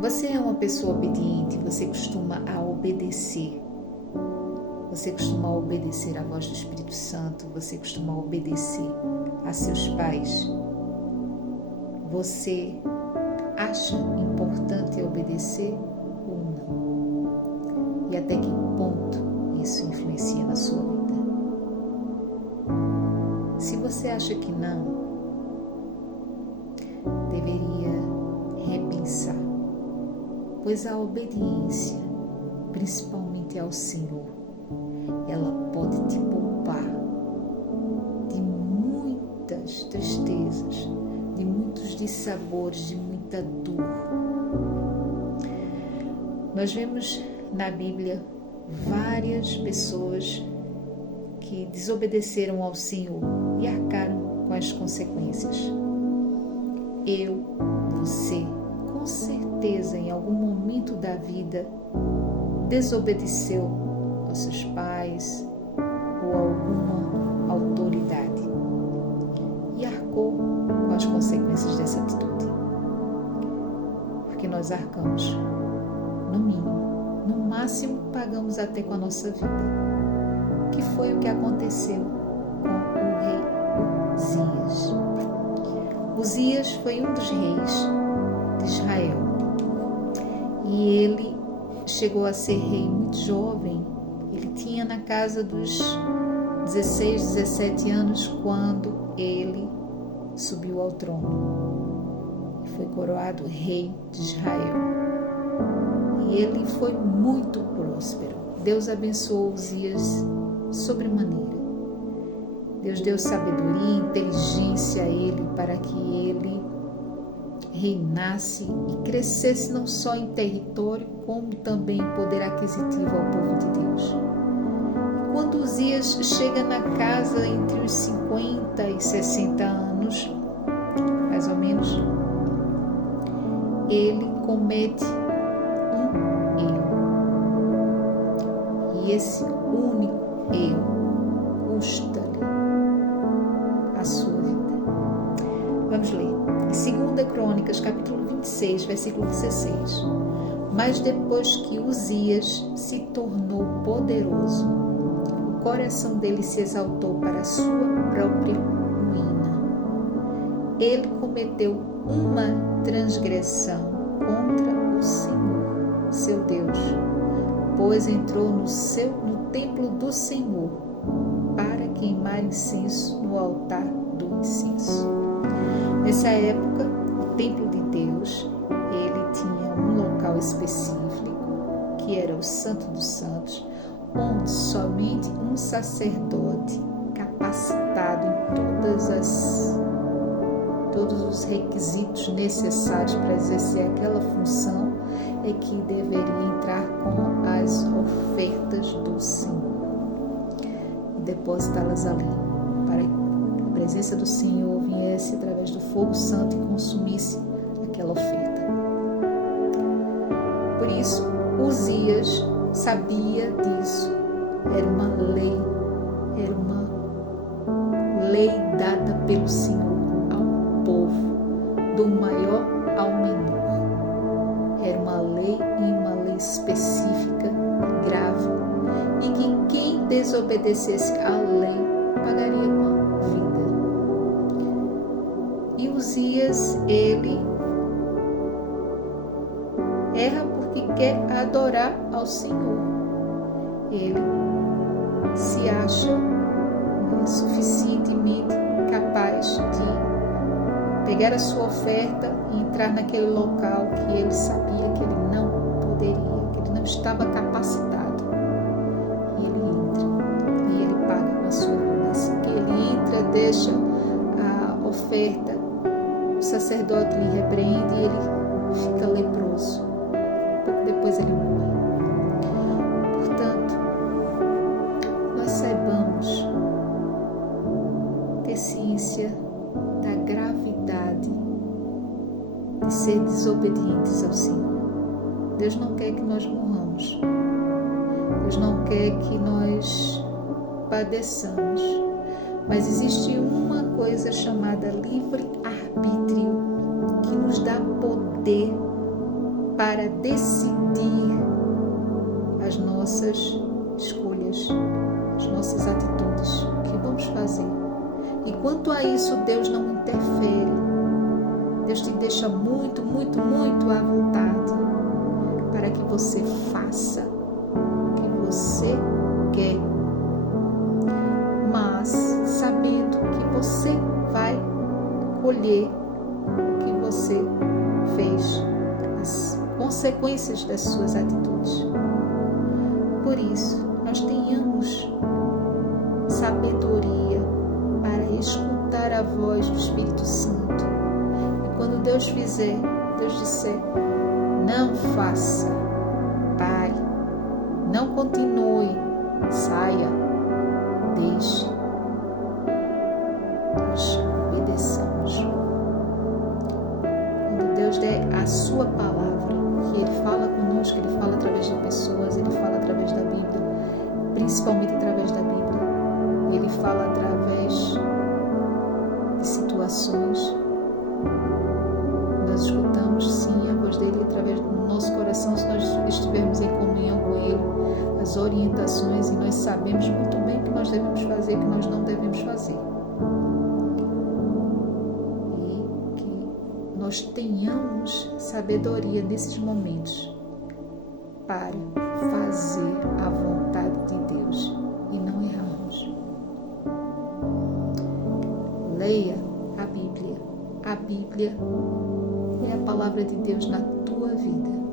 Você é uma pessoa obediente, você costuma obedecer. Você costuma obedecer à voz do Espírito Santo, você costuma obedecer a seus pais. Você acha importante obedecer ou não? E até que ponto isso influencia na sua vida? Se você acha que não, deveria repensar, pois a obediência, principalmente ao Senhor, ela pode te poupar de muitas tristezas, de muitos dissabores, de muita dor. Nós vemos na Bíblia várias pessoas que desobedeceram ao Senhor e arcaram com as consequências. Eu, você, com certeza em algum momento da vida desobedeceu aos seus pais ou a alguma autoridade e arcou com as consequências dessa atitude. Porque nós arcamos, no mínimo, no máximo pagamos até com a nossa vida, que foi o que aconteceu com o rei Uzias. Uzias foi um dos reis de Israel e ele chegou a ser rei muito jovem. Ele tinha na casa dos 16, 17 anos quando ele subiu ao trono e foi coroado rei de Israel. E ele foi muito próspero. Deus abençoou Uzias sobremaneira. Deus deu sabedoria e inteligência a ele para que ele reinasse e crescesse não só em território, como também em poder aquisitivo ao povo de Deus. Quando Uzias chega na casa entre os 50 e 60 anos, mais ou menos, ele comete um erro. E esse único erro custa-lhe a sua vida. Vamos ler. Em 2 Crônicas, capítulo 26, versículo 16. Mas depois que Uzias se tornou poderoso, o coração dele se exaltou para a sua própria ruína. Ele cometeu uma transgressão contra o Senhor, seu Deus, pois entrou no templo do Senhor para queimar incenso no altar do incenso. Nessa época, o templo de Deus, ele tinha um local específico, que era o Santo dos Santos, onde somente um sacerdote capacitado em todos os requisitos necessários para exercer aquela função é que deveria entrar com as ofertas do Senhor e depositá-las ali, para que a presença do Senhor viesse através do fogo santo e consumisse aquela oferta. Por isso, Uzias sabia disso. Era uma lei dada pelo Senhor ao povo, do maior ao menor. Era uma lei específica, grave, e que quem desobedecesse à lei pagaria com a vida. E Uzias, ele erra porque quer adorar ao Senhor. Ele se acha suficientemente capaz de pegar a sua oferta e entrar naquele local que ele sabia que ele não poderia, que ele não estava capacitado. E ele entra e ele paga com a sua vida. Assim que ele entra, deixa a oferta, o sacerdote lhe repreende e ele fica leproso. Pouco depois ele morre. Portanto, nós saibamos ter ciência da gravidade de ser desobedientes ao Senhor. Deus não quer que nós morramos. Deus não quer que nós padeçamos. Mas existe uma coisa chamada livre-arbítrio que nos dá poder para decidir as nossas escolhas, as nossas atitudes, o que vamos fazer. E quanto a isso, Deus não interfere. Deus te deixa muito, muito, muito à vontade para que você faça o que você quer, mas sabendo que você vai colher o que você fez, as consequências das suas atitudes. Por isso, nós tenhamos sabedoria para escutar a voz do Espírito Santo. E quando Deus disser, não faça, pare, não continue, saia, deixe, nós obedeçamos. Quando Deus der a sua palavra, que Ele fala conosco, Ele fala através de pessoas, Ele fala através da Bíblia, principalmente através da Bíblia. Ele fala através de situações. Nós escutamos sim a voz dele através do nosso coração, se nós estivermos em comunhão com ele, as orientações, e nós sabemos muito bem o que nós devemos fazer e o que nós não devemos fazer. E que nós tenhamos sabedoria nesses momentos para fazer a vontade de Deus e não errarmos. Leia a Bíblia. A Bíblia é a palavra de Deus na tua vida.